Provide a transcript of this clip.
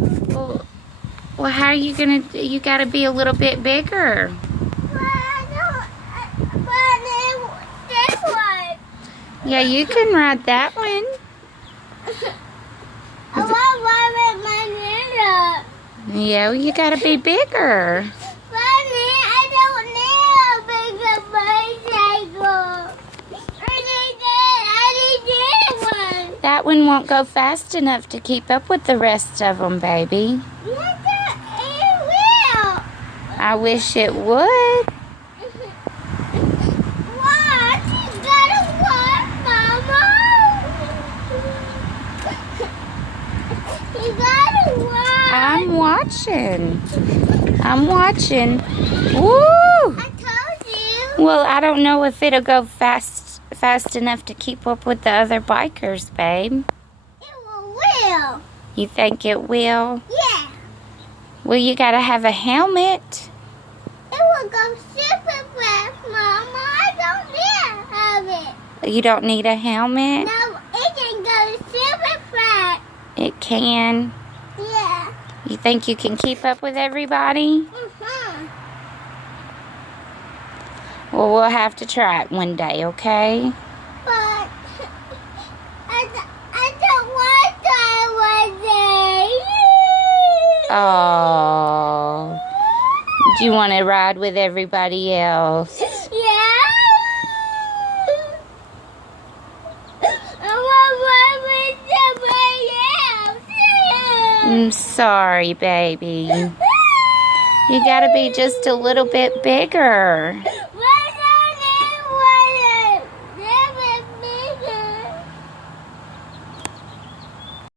Well, well, how are you gonna? You gotta be a little bit bigger. This one. Yeah, you can ride that one. I want one with my Nina. Yeah, well, you gotta be bigger. Mommy, I don't need a bigger bicycle. I need one. That one won't go fast enough to keep up with the rest of them, baby. Yes, it will. I wish it would. What? You gotta walk, Mama. You gotta walk. I'm watching. I'm watching. Woo! I told you. Well, I don't know if it'll go fast enough to keep up with the other bikers, babe. It will. You think it will? Yeah. Well, you gotta have a helmet. It will go super fast, Mama. I don't need to have it. You don't need a helmet? No, it can go super fast. It can. Yeah. You think you can keep up with everybody? Mm-hmm. Well, we'll have to try it one day, okay? But I don't want to one day. Oh. Do you want to ride with everybody else? Yeah. I want one with somebody else. I'm sorry, baby. You gotta be just a little bit bigger.